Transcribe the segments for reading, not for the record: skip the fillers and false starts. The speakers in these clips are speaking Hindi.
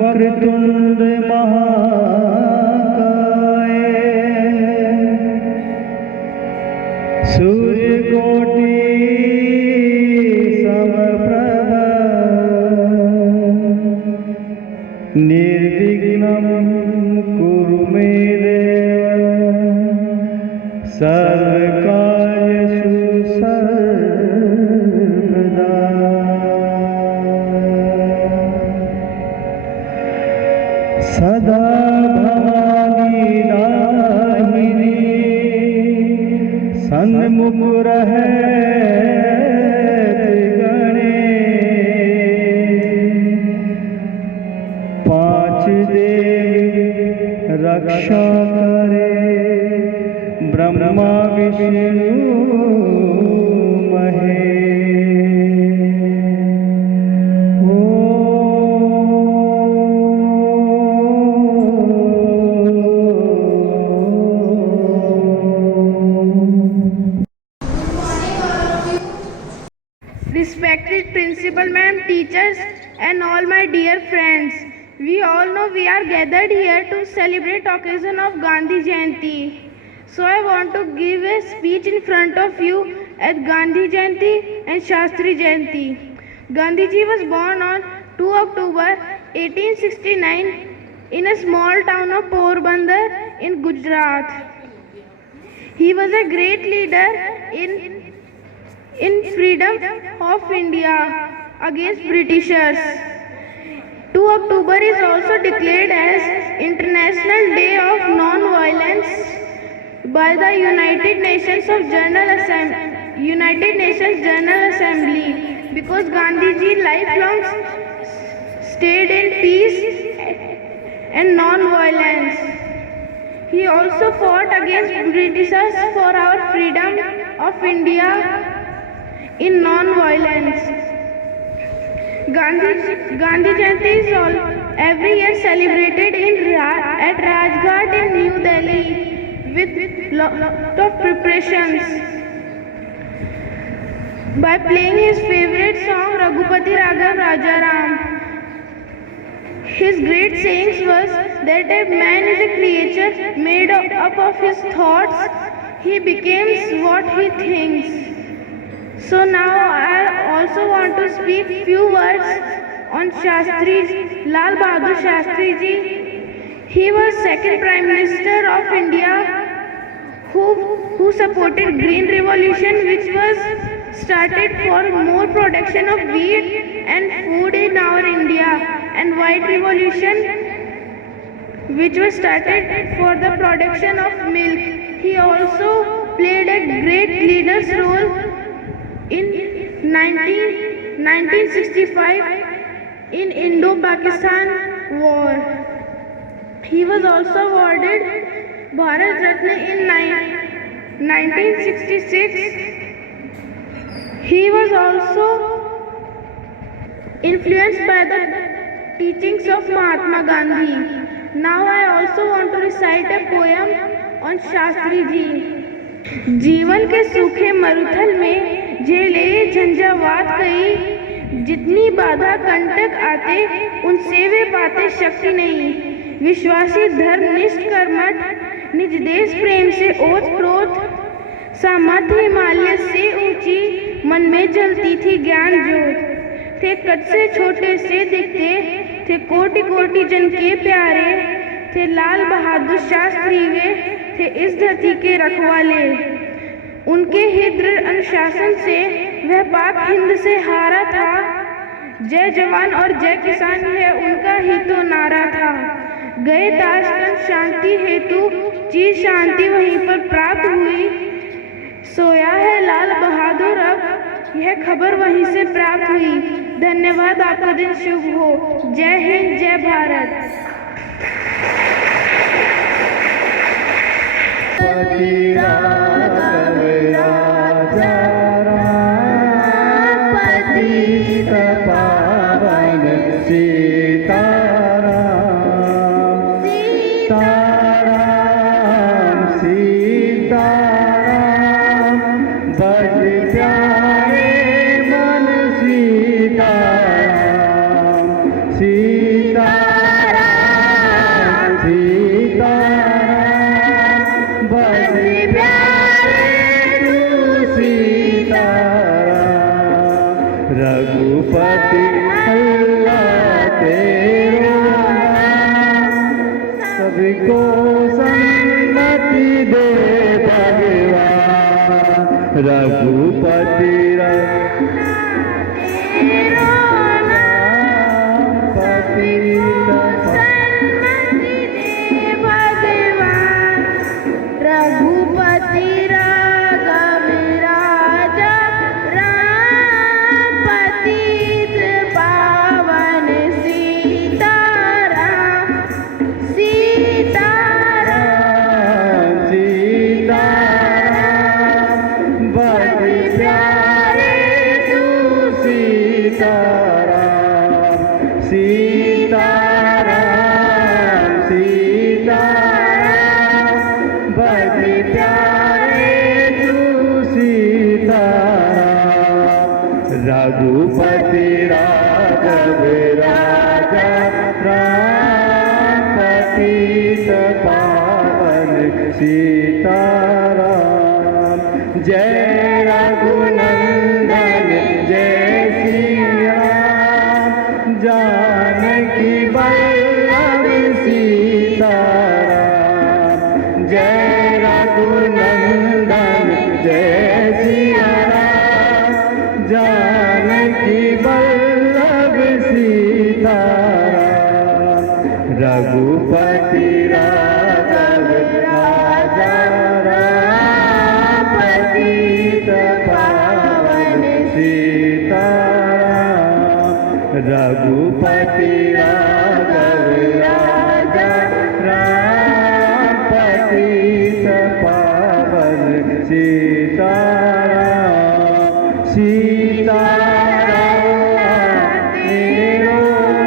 वक्रतुंड महाकाय सूर्यकोटि समप्रभ निर्विघ्नं कुरु मे देव सर्वकार्येषु सर्वदा। सदा भवानी दाहिनी सन्मुख रहे गणे पांच देव रक्षा करे Brahma Vishnu Respected Principal Ma'am, teachers and all my dear friends, we all know we are gathered here to celebrate occasion of Gandhi Jayanti. So I want to give a speech in front of you at Gandhi Jayanti and Shastri Jayanti. Gandhi ji was born on 2 October 1869 in a small town of Porbandar in Gujarat. He was a great leader in freedom of India against Britishers. 2 October is also declared as International Day of Non-Violence by the United Nations General Assembly because Gandhi ji lifelong stayed in peace and non-violence. He also fought against Britishers for our freedom of India in non-violence. Gandhi Jayanti is every year celebrated at Rajghat in New Delhi with lot of preparations by playing his favorite song Raghupati Raghav Rajaram. His great sayings was that a man is a creature made up of his thoughts. He becomes what he thinks. So now I also want to speak few words on Shastri Lal Bahadur Shastri ji. He was second Prime Minister of India who supported Green Revolution, which was started for more production of wheat and food in our India, and White Revolution, which was started for the production of milk. He also played a great leader's role in 1965 in Indo-Pakistan War. He was also awarded Bharat Ratna in 1966. He was also influenced by the teachings of Mahatma Gandhi. Now I also want to recite a poem on Shastri ji. जीवन के सूखे मरुथल में झेले झंझावात कई, जितनी बाधा कंटक आते उनसे वे पाते शक्ति नहीं। विश्वासी धर्मनिष्ठ कर्मठ निज देश प्रेम से ओतप्रोत, सामर्थ्य हिमालय से ऊंची मन में जलती थी ज्ञान ज्योत। थे कद से छोटे से दिखते थे कोटि कोटि जन के प्यारे, थे लाल बहादुर शास्त्री वे थे इस धरती के रखवाले। उनके ही दृढ़ अनुशासन से वह पाक हिंद से हारा था। जय जवान और जय किसान है उनका ही तो नारा था। गए ताशकंद शांति हेतु चीर शांति वहीं पर प्राप्त हुई। सोया है लाल बहादुर अब यह खबर वहीं से प्राप्त हुई। धन्यवाद, आपका दिन शुभ हो। जय हिंद, जय भारत। पावन सीताराम सीताराम सीताराम बज प्यारे मन सीताराम सीताराम सीताराम। जय रघुनंदन जय सिया राम, जानकी वल्लभ सीताराम। जय रघुनंदन जय सिया राम, जानकी वल्लभ सीताराम। रघुपति राघव राजा राम, पतित पावन सीताराम। रघुपति राघव राजा राम, पतित पावन सीताराम। सीताराम तेरो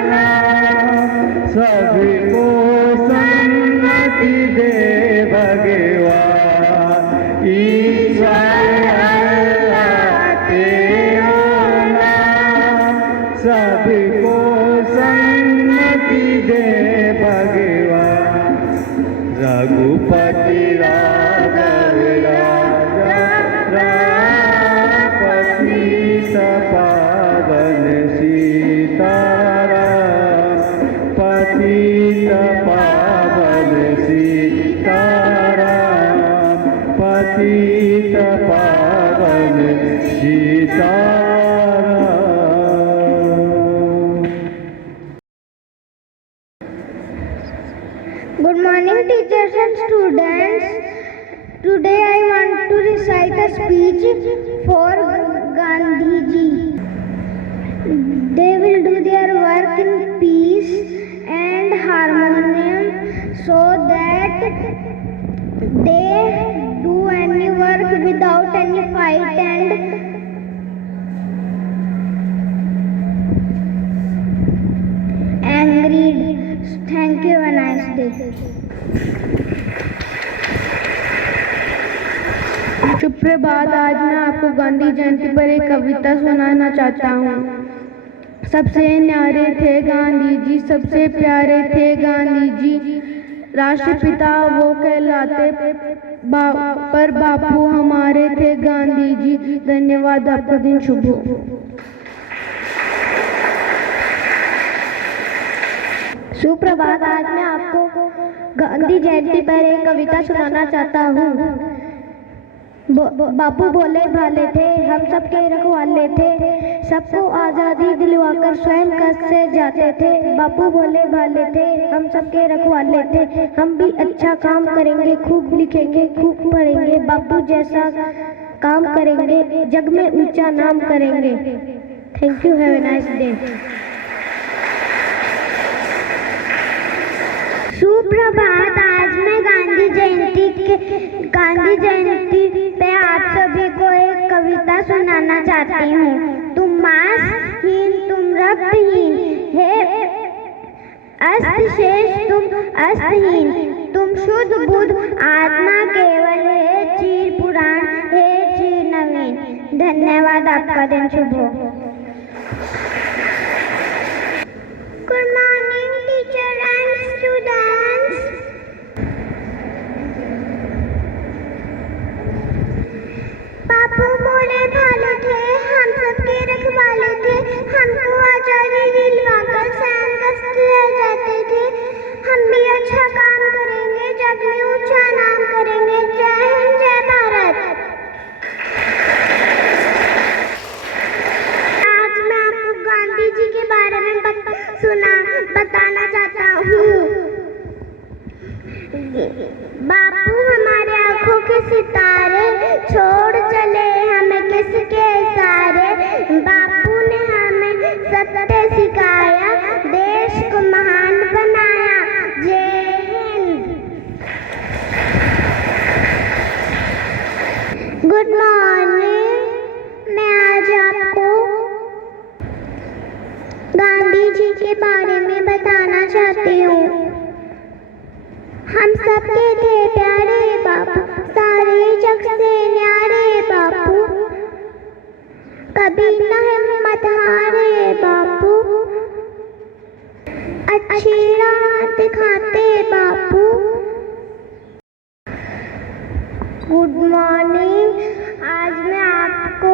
नाम, सबको सन्मति दे भगवान। ईश्वर अल्लाह तेरो नाम, सबको सन्मति दे भगवान। रघुपति राघव राजा राम, पतित पावन सीताराम। पतित पावन सीताराम, पतित पावन Sitaram. Good morning, teachers and students. Today I want to recite a speech for Gandhi ji. They will do their work in peace and harmony so that they do any work without any fight and angry. Thank you. Have a nice day. सुप्रभात। आज मैं आपको गांधी जयंती पर एक कविता सुनाना चाहता हूँ। सबसे न्यारे थे गांधी जी, सबसे प्यारे थे गांधी जी। राष्ट्रपिता वो कहलाते पर बापू हमारे थे गांधी जी। धन्यवाद। आपका दिन शुभ हो। सुप्रभात। आज मैं आपको गांधी जयंती पर एक कविता सुनाना चाहता हूँ। बापू भोले भाले थे, हम सबके रखवाले थे, सबको आज़ादी दिलवाकर स्वयं कष्ट से जाते थे। बापू भोले भाले थे, हम सबके रखवाले थे, हम भी अच्छा काम करेंगे, खूब लिखेंगे, खूब पढ़ेंगे, बापू जैसा काम करेंगे, जग में ऊंचा नाम करेंगे। Thank you. Have a nice day. सुप्रभात। आज मैं गांधी जयंती पे आप सभी को एक कविता सुनाना चाहती हूँ। तुम मांसहीन, तुम रक्तहीन, हे अस्त्र शेष तुम अस्त्रहीन, तुम शुद्ध बुद्ध आत्मा केवल, हे चीर पुराण, हे चीर नवीन। धन्यवाद। आपका दिन शुभ हो। Good morning teacher and students. Bapu भोले भाले थे, हम सबके रखवाले थे, हमको आजादी दिलवाकर सैन कष्ट ले जाते थे। हम भी अच्छा काम करेंगे, जग में ऊंचा नाम करेंगे। जय हिंद, जय भारत। आज मैं आपको गांधी जी के बारे में बताना चाहता हूँ। बापू हमारे आंखों के सितारे, छोड़ चले हमें किसके सारे। बापू ने हमें सत्य सिखाया, देश को महान बनाया। जय हिंद। Good morning. मैं आज आपको गांधी जी के बारे में बताना चाहती हूँ। हम सबके थे प्यारे बापू, सारे जग से न्यारे बापू, कभी न हिम्मत हारे बापू, अच्छी राह दिखाते बापू, गुड मॉर्निंग। आज मैं आपको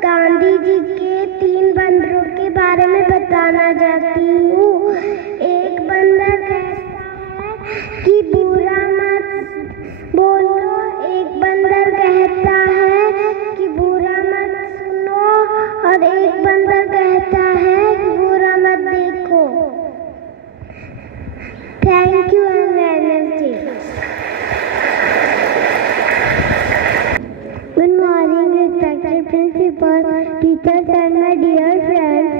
गांधी जी के 3 बंदरों के बारे में बताना चाहती हूँ। एक बंदर कहता है कि बुरा मत बोलो, एक बंदर कहता है कि बुरा मत सुनो और एक बंदर कहता है कि बुरा मत देखो। Thank you and wellness day. Good morning, respected principal, teachers and my dear friends.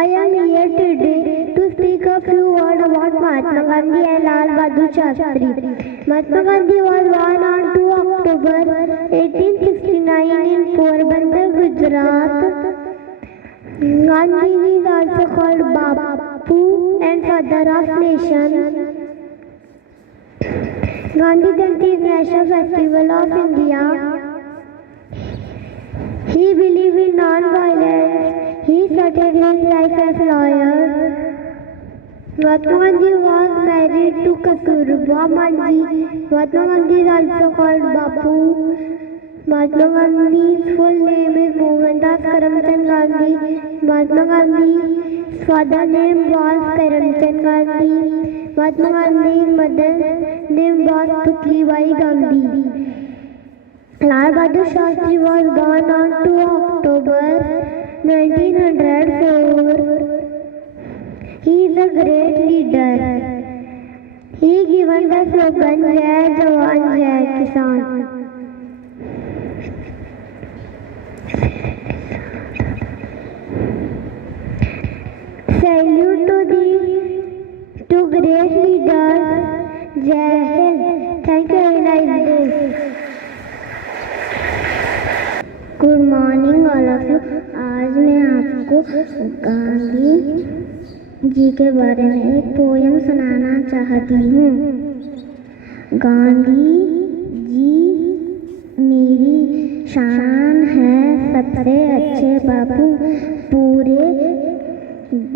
I am here today to speak a few words about Mahatma Gandhi and Lal Bahadur Shastri. Mahatma Gandhi was born on 2 October 1869 in Porbandar, Gujarat. Gandhi is also called Bapu and father of nation. Gandhi Jayanti is national festival of India. He believed in non-violence. He started his life as lawyer. Mahatma Gandhi was married to Kasturba Manji. Mahatma Gandhi is also called Bapu. Mahatma Gandhi's full name is Mohandas Karamchand Gandhi. Mahatma Gandhi's father name was Karamchand Gandhi. Mahatma Gandhi's mother's name was Putlibai Gandhi. Lal Bahadur Shastri was born on 2 October 1904. He is a great leader. He given the slogan Jai Jawan Jai Kisan. Salute to these 2 great leaders. Jai Hind. Thank you. Have a nice day. Good morning all of you. आज मैं आपको गांधी जी के बारे में एक पोयम सुनाना चाहती हूँ। गांधी जी मेरी शान है, सबसे अच्छे बापू, पूरे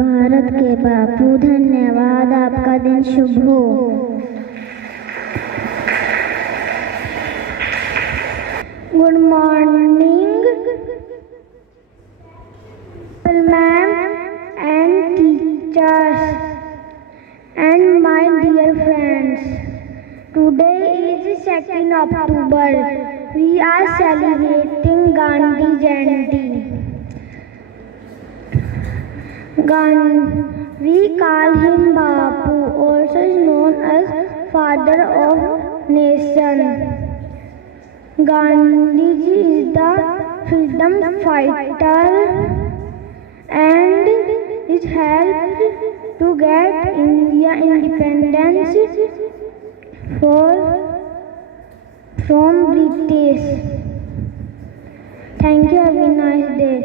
भारत के बापू। धन्यवाद, आपका दिन शुभ हो। Good morning ma'am and teachers and my dear friends. Today is 2nd October. We are celebrating Gandhi Jayanti. We call him Bapu, also known as Father of Nation. Gandhi ji is the freedom fighter and it helped to get India independence from British. Thank you. Have a nice day.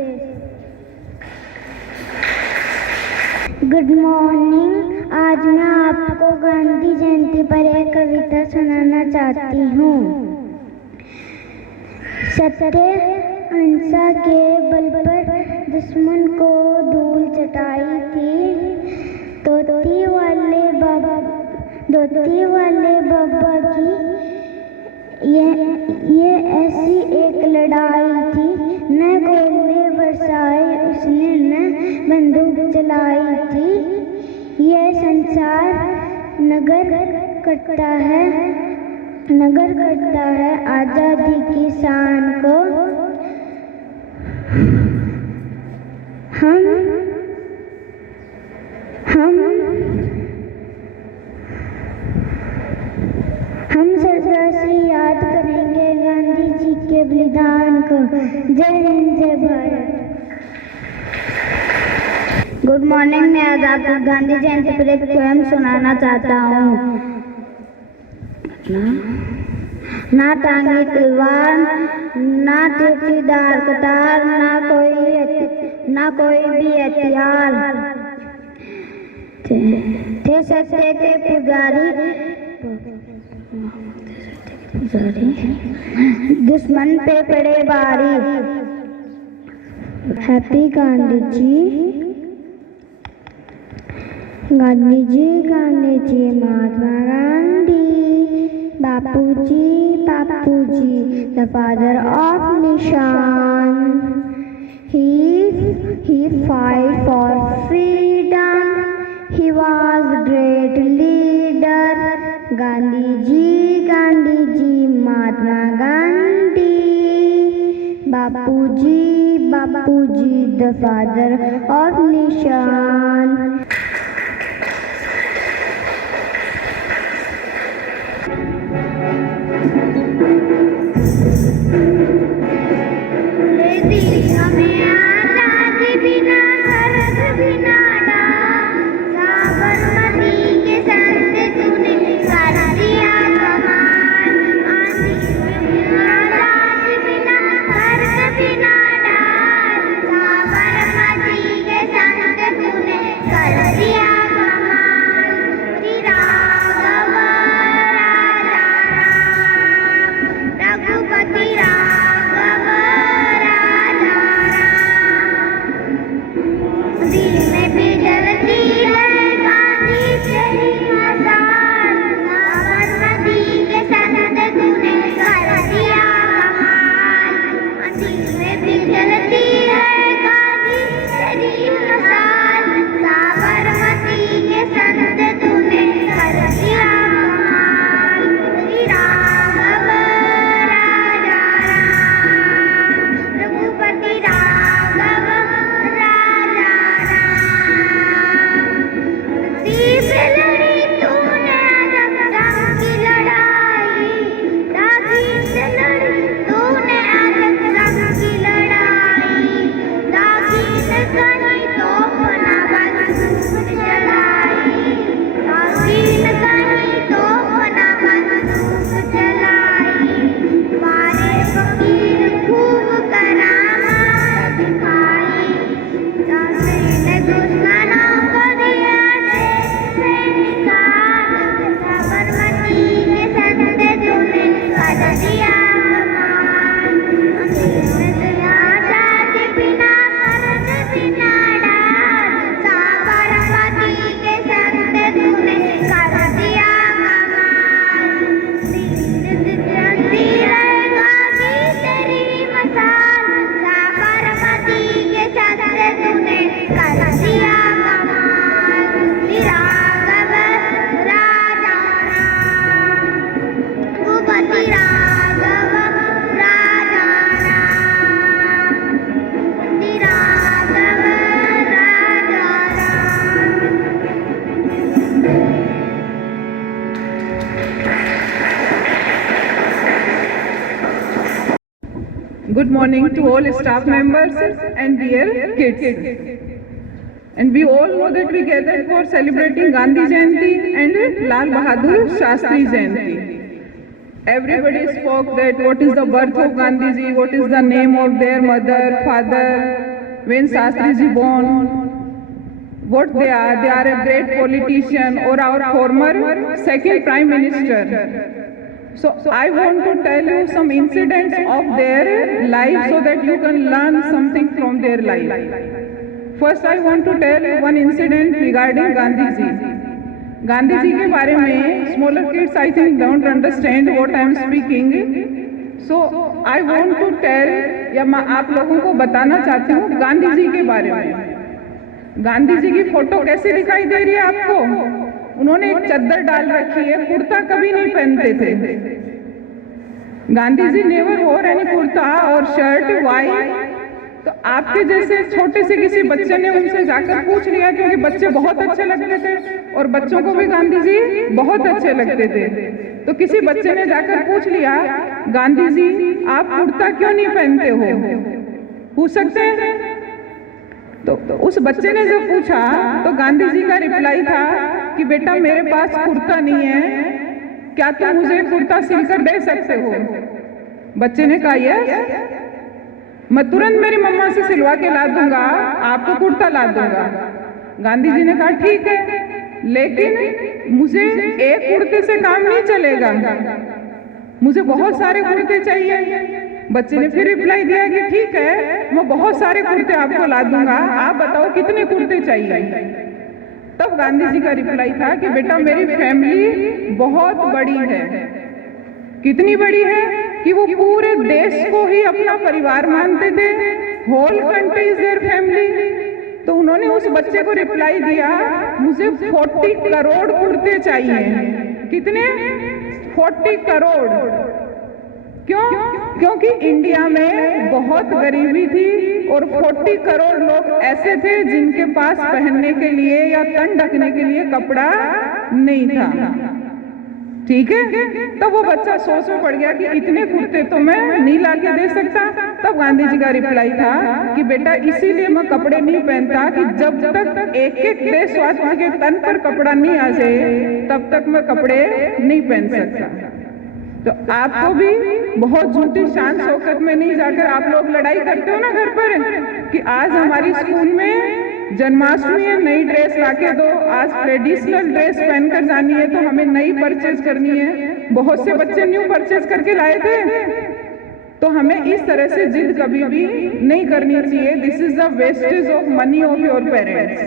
Good morning. आज मैं आपको गांधी जयंती पर एक कविता सुनाना चाहती हूँ। सत्य अहिंसा के बल पर दुश्मन को धूल चटाई थी। धोती वाले बाबा की ये ऐसी एक लड़ाई थी। न गोले बरसाए उसने, न बंदूक चलाई थी। ये संसार नगर करता है आजादी की शान को। हम सरदार से याद करेंगे गांधी जी के बलिदान को। जय हिंद, जय भारत। Good morning. मैं आज आपको गांधी जयंती पर एक पोएम सुनाना चाहता हूँ। ना टांगी तलवार, ना तीरछीदार कटार, ना कोई भी हथियार, थे सत्य के पुजारी, दुश्मन पे पड़े भारी। Happy Gandhi ji. Gandhi ji, Mahatma Gandhi, Bapu Bapuji, the father of Nishan. He fight for freedom. He was great leader. Gandhiji, Mahatma Gandhi. Bapuji, the father of Nishan. हमें आजादी बिना भारत बिना साबरमती के संत तूने कर दिया कमाल। आजादी बिना भारत बिना साबरमती के संत तूने कर दिया कमाल। श्री राघव राजा राम, रघुपति राघव राजा राम। दिल में भी जलती है गांधी तेरी मशाल। साबरमती के संत तूने कर दिया कमाल। दिल में भी जलती है गांधी तेरी मशाल। साबरमती के संत तूने कर दिया कमाल। श्री राघव राजा राम, रघुपति राघव राजा राम। दीप लड़ी तूने आजाद रंग की लड़ाई। दागीन से लड़ी तूने आजाद रंग की लड़ाई। दागीन कहीं तोप ना बंदूक चलाई। दागीन कहीं तोप ना बंदूक चलाई। मारे फकीर खूब करामात दिखाई। दागीन दुश्मनों को दिया देश से निकाल। साबरमती के संत तूने कर दिया कमाल। आजादी बिना भारत बिना साबरमती के संत तूने कर दिया कमाल। जलती रहेगा तेरी मशाल। साबरमती के संत तूने कर दिया कमाल। श्री राघव राजा राम, रघुपति राघव राजा राम। श्री राघव राजा Ram. Good morning to all staff members and dear kids. And we all know that we gathered for celebrating Gandhi Jayanti and Lal Bahadur Shastri Jayanti. Everybody spoke that what is the birth of Gandhiji, what is the name of their mother, father, when Shastri ji born, what they are a great politician or our former second Prime Minister. So I want to tell you some incidents of their life so that you can learn something from their life. First I want to tell one incident regarding Gandhiji. Gandhiji के बारे में smaller kids I think don't understand what I am speaking. So I want to tell या मैं आप लोगों को बताना चाहती हूँ गांधी जी के बारे में। गांधी जी की फोटो कैसे दिखाई दे रही है आपको? उन्होंने एक चद्दर डाल रखी है, कुर्ता कभी नहीं पहनते थे। गांधी जी नेवर वोर एनी कुर्ता और शर्ट वाई। तो आपके जैसे छोटे से किसी बच्चे ने उनसे जाकर पूछ लिया, क्योंकि बच्चे बहुत अच्छे लगते थे और बच्चों को भी गांधी जी बहुत अच्छे लगते थे। तो किसी बच्चे ने जाकर पूछ लिया, गांधी जी आप कुर्ता क्यों नहीं पहनते हो? पूछ सकते हैं? तो उस बच्चे ने जब पूछा तो गांधी जी का रिप्लाई था कि बेटा मेरे पास कुर्ता नहीं है, क्या तुम मुझे कुर्ता सिलकर दे सकते हो? बच्चे ने कहा यस, मैं तुरंत मेरी मम्मा से सिलवा के ला दूंगा, आपको कुर्ता ला दूंगा। गांधी जी ने कहा ठीक है, लेकिन मुझे एक कुर्ते से काम नहीं चलेगा, मुझे बहुत सारे कुर्ते चाहिए। बच्चे ने फिर रिप्लाई दिया कि ठीक है, मैं बहुत सारे कुर्ते आपको ला दूंगा, आप बताओ कितने कुर्ते चाहिए। तब गांधी जी का रिप्लाई था कि बेटा मेरी फैमिली बहुत बड़ी है, कितनी बड़ी है कि वो पूरे देश को ही अपना परिवार मानते थे, whole country is there family. तो उन्होंने उस बच्चे को रिप्लाई दिया, मुझे 40 करोड़ कुर्ते चाहिए। कितने? 40 करोड़। क्यों? क्योंकि इंडिया में बहुत गरीबी थी और 40 करोड़ लोग ऐसे थे जिनके पास पहनने के लिए या तन ढकने के लिए कपड़ा नहीं था। ठीक है, तब वो बच्चा सोच में पड़ गया कि इतने कुर्ते तो मैं नहीं ला के दे सकता। तब गांधी जी का रिप्लाई था कि बेटा इसीलिए मैं कपड़े नहीं पहनता कि जब तक एक एक देशवासी के तन पर कपड़ा नहीं आ जाए तब तक मैं कपड़े नहीं पहन सकता। तो आपको भी बहुत झूठी शान शौकत में नहीं जाकर आप लोग लड़ाई करते हो ना घर पर कि आज हमारी स्कूल में जन्माष्टमी है, नई ड्रेस लाके दो, आज ट्रेडिशनल ड्रेस पहनकर जानी है तो हमें नई परचेज करनी है। बहुत से बच्चे न्यू परचेज करके लाए थे। तो हमें इस तरह से जिद कभी भी नहीं करनी चाहिए। This is the wastage of money of your parents.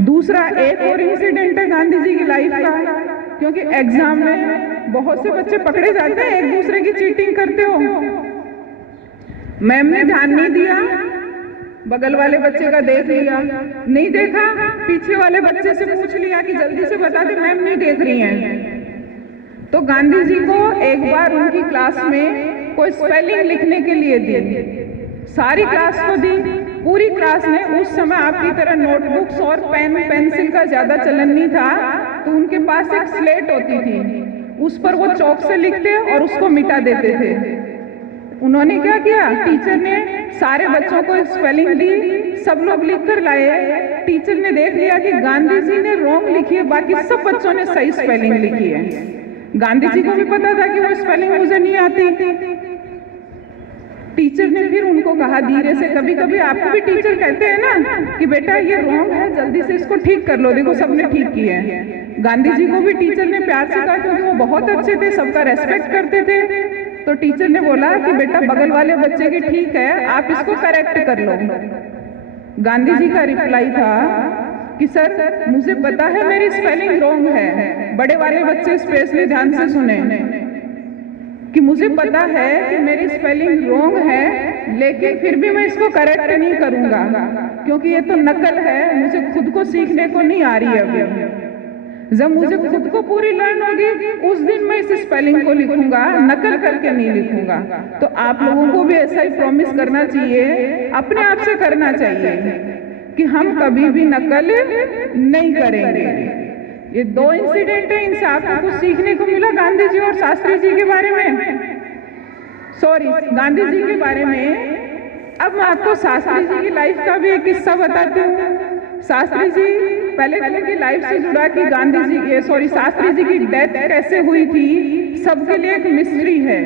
दूसरा एक और इंसिडेंट है गांधी जी की लाइफ का, क्योंकि एग्जाम में बहुत से बच्चे पकड़े जाते हैं एक दूसरे की चीटिंग करते हो। मैम ने ध्यान नहीं दिया, बगल वाले बच्चे का देख लिया, नहीं देखा पीछे वाले बच्चे से पूछ लिया कि जल्दी से बता दे मैम नहीं देख रही हैं। तो गांधी जी को एक बार उनकी क्लास में कोई स्पेलिंग लिखने के लिए दी, सारी क्लास को दी। पूरी क्लास ने, उस समय आपकी तरह नोटबुक्स और पेन पेंसिल का ज्यादा चलन नहीं था, तो उनके पास एक स्लेट होती थी, उस पर वो चौक से लिखते और उसको मिटा देते थे। उन्होंने क्या किया, टीचर ने सारे बच्चों को स्पेलिंग दी, सब लोग लिख कर लाए। टीचर ने देख लिया कि गांधी जी ने रॉन्ग लिखी है, बाकी सब बच्चों ने सही स्पेलिंग लिखी है। गांधी जी को भी पता था कि वो स्पेलिंग मुझे नहीं आती। टीचर ने फिर उनको कहा धीरे से, कभी कभी आपको भी टीचर कहते हैं ना कि बेटा ये रॉन्ग है, जल्दी से इसको ठीक कर लो, देखो सबने ठीक किया है। गांधी जी को भी टीचर ने प्यार से कहा, क्योंकि वो बहुत अच्छे थे, सबका रेस्पेक्ट करते थे। तो टीचर ने बोला कि बेटा बगल वाले बच्चे की ठीक है, आप इसको करेक्ट कर लो। गांधी जी का रिप्लाई था कि सर मुझे पता है मेरी स्पेलिंग रॉन्ग है। बड़े वाले बच्चे स्पेशली ध्यान से सुने कि मुझे पता है कि मेरी स्पेलिंग रॉन्ग है, लेकिन फिर भी मैं इसको करेक्ट नहीं करूंगा, क्योंकि ये तो नकल है, मुझे खुद को सीखने को नहीं आ रही है अभी। जब मुझे खुद को पूरी लर्न होगी उस दिन मैं इस स्पेलिंग को लिखूंगा, नकल करके नहीं लिखूंगा। तो आप लोगों को भी ऐसा ही प्रॉमिस करना चाहिए, अपने आप से करना चाहिए कि हम कभी भी नकल नहीं करेंगे। ये दो इंसिडेंट है, इनसे आपको कुछ सीखने को मिला गांधी जी और शास्त्री जी के बारे में, सॉरी गांधी जी के बारे में। अब मैं आपको शास्त्री जी की लाइफ का भी एक किस्सा बताती हूँ। शास्त्री जी पहले उनकी लाइफ से जुड़ा कि गांधी जी शास्त्री जी की डेथ कैसे हुई थी, सबके लिए एक मिस्ट्री है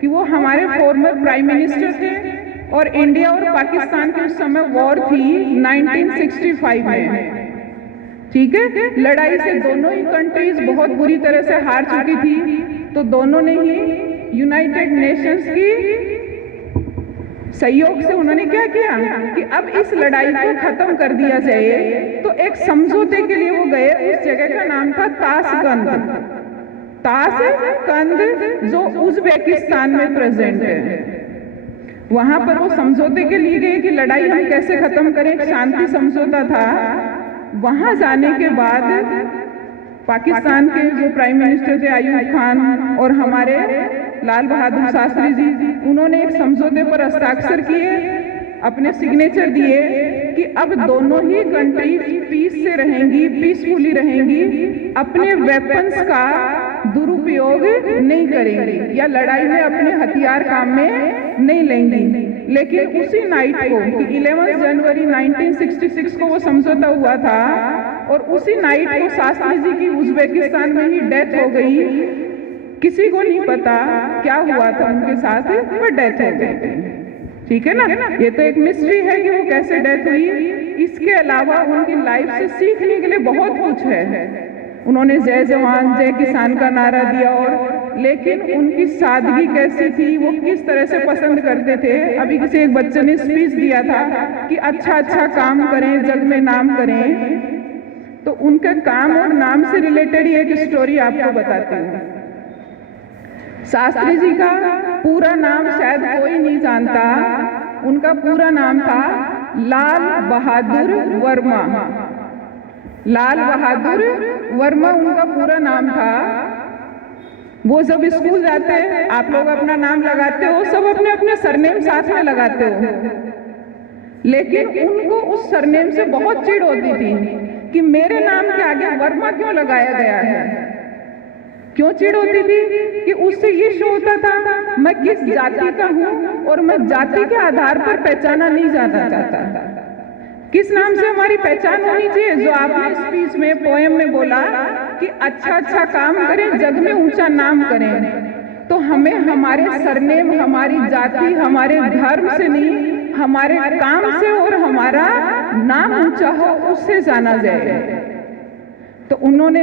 कि वो हमारे फॉर्मर प्राइम मिनिस्टर थे और इंडिया और पाकिस्तान के उस समय वॉर थी 1965 में। ठीक है, लड़ाई से दोनों ही कंट्रीज बहुत बुरी तरह से हार चुकी थी। तो दोनों ने ही यूनाइटेड नेशंस की सहयोग से उन्होंने क्या किया कि अब इस लड़ाई को खत्म कर दिया जाए। तो एक समझौते के लिए वो गए, उस जगह का नाम था ताशकंद, ताशकंद जो उज़्बेकिस्तान में प्रेजेंट है। वहां पर वो समझौते के लिए गए कि लड़ाई हम कैसे खत्म करें, शांति समझौता था। वहां जाने के बाद पाकिस्तान के जो प्राइम मिनिस्टर थे अयूब खान और हमारे लाल बहादुर शास्त्री जी, उन्होंने एक समझौते पर हस्ताक्षर किए, अपने सिग्नेचर दिए कि अब दोनों ही कंट्री पीस से रहेंगी, पीसफुली रहेंगी, अपने वेपन्स का दुरुपयोग नहीं करेंगी या लड़ाई में अपने हथियार काम में नहीं लेंगी। लेकिन उसी नाइट को 11 जनवरी 1966 को वो समझौता हुआ था और उसी नाइट को शास्त्री जी की उज़्बेकिस्तान में ही डेथ हो गई। किसी को नहीं पता क्या हुआ था उनके साथ, पर डेथ हो गई। ठीक है ना, ये तो एक मिस्ट्री है कि वो कैसे डेथ हुई। इसके अलावा उनकी लाइफ से सीखने के लिए बहुत कुछ है। उन्होंने जय जवान जय किसान का नारा दिया, और लेकिन उनकी सादगी कैसी थी, वो किस तरह से पसंद करते थे। अभी किसी एक बच्चे ने स्पीच दिया था कि अच्छा अच्छा काम करें, जग में नाम करें। तो उनका काम और नाम से रिलेटेड ही एक स्टोरी आपको बताती हूँ। शास्त्री जी का पूरा नाम शायद कोई नहीं जानता। उनका पूरा नाम था लाल बहादुर वर्मा। लाल बहादुर वर्मा उनका पूरा नाम था। वो जब स्कूल जाते हैं, आप लोग अपना नाम लगाते हो, सब अपने अपने सरनेम साथ में लगाते हो, लेकिन उनको उस सरनेम से बहुत चिढ़ होती थी कि मेरे नाम के आगे वर्मा क्यों लगाया गया है। क्यों चिढ़ होती थी? कि उससे ये शो होता था मैं किस जाति का हूं और मैं जाति के आधार पर पहचाना नहीं जाना चाहता। किस नाम से हमारी पहचान होनी चाहिए? जो आपने स्पीच में, पोएम में बोला कि अच्छा अच्छा काम करें, जग में ऊंचा नाम करें, तो हमें हमारे सरनेम, हमारी जाति, हमारे धर्म से नहीं, हमारे काम से और हमारा नाम ऊंचा हो, उससे जाना जाए। तो उन्होंने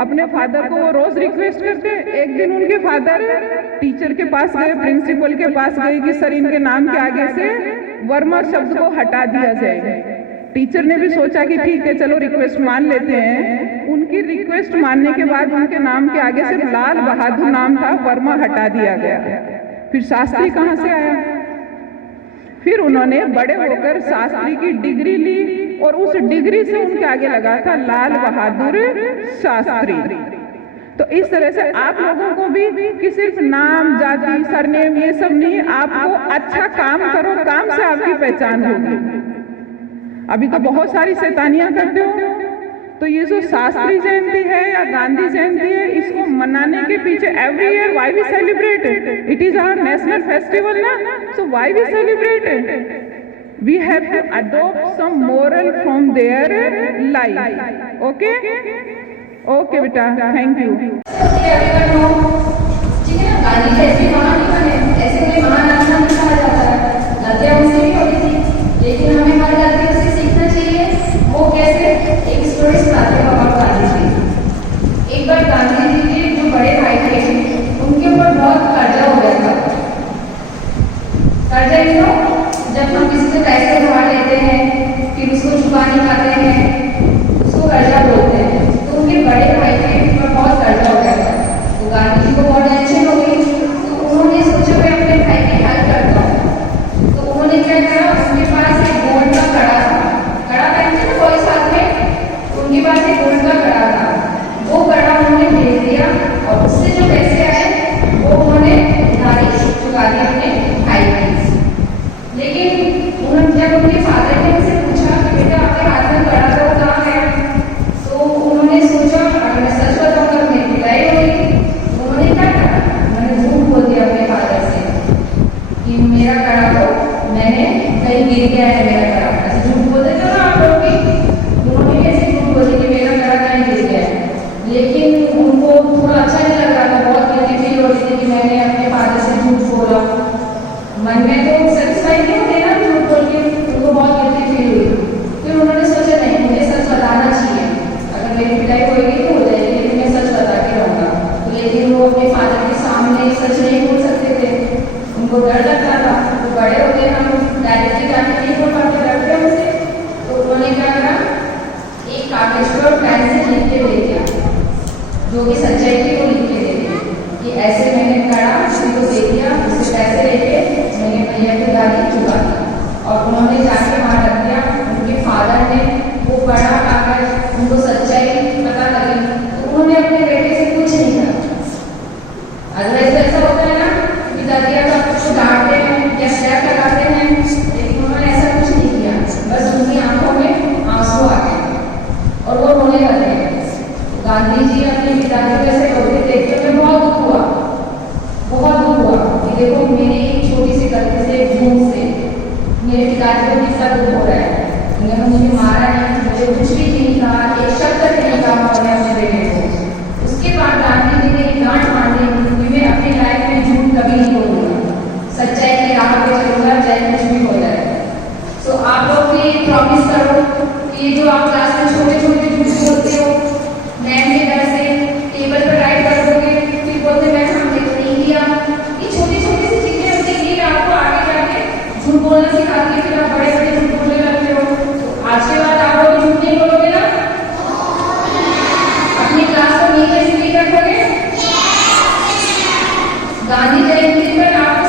अपने फादर को वो रोज रिक्वेस्ट करते। एक दिन उनके फादर टीचर के पास गए, प्रिंसिपल के पास गए कि सर इनके नाम के आगे से वर्मा शब्द को हटा दिया जाए। टीचर ने भी सोचा कि ठीक है, चलो रिक्वेस्ट मान लेते हैं। उनकी रिक्वेस्ट मानने के बाद उनके नाम के आगे से लाल बहादुर नाम था, वर्मा हटा दिया गया। फिर शास्त्री कहाँ से आया? फिर उन्होंने बड़े होकर शास्त्री की डिग्री ली और उस डिग्री से उनके आगे लगा था लाल बहादुर शास्त्री। तो इस तरह से आप लोगों को भी कि सिर्फ नाम, जाति, सरनेम ये सब नहीं, आपको अच्छा काम करो, काम से आपकी पहचान होगी। अभी तो बहुत सारी शैतानियां करते हो। तो ये जो शास्त्री जयंती है या गांधी जयंती है, इसको मनाने के पीछे every year why we celebrate it is our national festival ना, so why we celebrate it, we have to adopt some moral from their life. Okay okay बेटा, थैंक यू। गांधी जैसे महान नहीं बने, ऐसे कोई महान आत्मा नहीं कहा जाता है। गलतियां मुझसे भी होती थी, लेकिन हमें हर गलतियों से सीखना चाहिए। वो कैसे? एक स्टोरी सुनाते हैं बाबा गांधी जी। एक बार गांधी जी के जो बड़े भाई थे, उनके ऊपर बहुत कर्जा हो गया था। कर्जा क्यों? जब हम किसी से पैसे उधार लेते हैं, फिर उसको चुका नहीं पाते हैं, उसको कर्जा बोलते हैं। तो उनके बड़े भाई थे, उन पर बहुत कर्जा हो गया था। तो गांधी जी को बहुत टेंशन हो गई। तो उन्होंने सोचा मैं अपने भाई की हेल्प करता हूँ। तो उन्होंने क्या किया, उनके पास एक गोल्ड का कड़ा था। कड़ा पहनते ना कोई साथ में, तो उनके पास एक गोल्ड का कड़ा था। वो कड़ा उन्होंने भेज दिया और उससे जो पैसे आए वो उन्होंने उधारी चुका दी अपने भाई की। लेकिन उन्होंने जब अपने फादर ने उनसे पूछा कि बेटा आपके हाथ में कड़ा था वो कहाँ है, तो उन्होंने सोचा अगर मैं सच बताऊंगा तो मेरी पिटाई होगी। उन्होंने क्या करा, उन्होंने झूठ बोल दिया अपने फादर से कि मेरा कड़ा तो मैंने कहीं गिर गया है, मेरा कड़ा। ऐसे झूठ बोलते थे ना आप लोग भी। उन्होंने कैसे झूठ बोली कि मेरा कड़ा कहीं गिर गया है, लेकिन उनको थोड़ा अच्छा नहीं लग रहा था, बहुत गिल्टी फील हो रही थी कि मैंने अपने फादर से झूठ बोला। मन में तो सेटिस्फाई नहीं होते ना झूठ बोल के, उनको बहुत गिल्टी फील हुई। फिर उन्होंने सोचा नहीं, मुझे सच बताना चाहिए, अगर मेरी पिटाई होगी तो हो जाएगी, लेकिन मैं सच बता के रहूँगा। लेकिन वो अपने फादर के सामने सच नहीं बोल सकते थे, उनको डर लगता था। वो बड़े होते हैं, हम डायरेक्टली जाके नहीं बोल पाते, डरते हैं उनसे। तो उन्होंने क्या करा, एक कागज पर पेन से लिख के दे दिया, जो कि सच्चाई थी वो लिख के दे दिया कि ऐसे मैंने कड़ा किसी को दे दिया, उससे पैसे लेके मैंने भैया की गाड़ी चुका दी। और उन्होंने जाके वहाँ रख दिया। उनके फादर ने वो कड़ा कागज, उनको सच्चाई पता लगी, तो उन्होंने अपने बेटे से कुछ नहीं कहा। अदरवाइज ऐसा होता है ना कि दादिया का कुछ डांटते हैं या स्लैप लगाते हैं, लेकिन उन्होंने ऐसा कुछ नहीं किया। बस उनकी आंखों में आंसू आ गए और वो रोने लगे। गांधी जी अपने पिताजी को ऐसे रोते देख के मैं बहुत दुख हुआ, बहुत दुख हुआ कि देखो मेरी एक छोटी सी गलती से, एक झूठ से मेरे पिताजी को कितना दुख हो रहा है। उन्होंने मुझे मारा नहीं, मुझे कुछ भी नहीं कहा, एक शब्द नहीं कहा उन्होंने अपने बेटे को। उसके बाद गांधी जी ने एक गांठ मान ली कि मैं अपनी लाइफ में झूठ कभी नहीं बोलूँगा, सच्चाई के राह पे चलूँगा, चाहे कुछ भी हो जाए। सो आप लोग भी प्रॉमिस करो कि जो आप क्लास में छोटे छोटे झूठ बोलते हो, मैम के डर से गांधी जयंती पर आप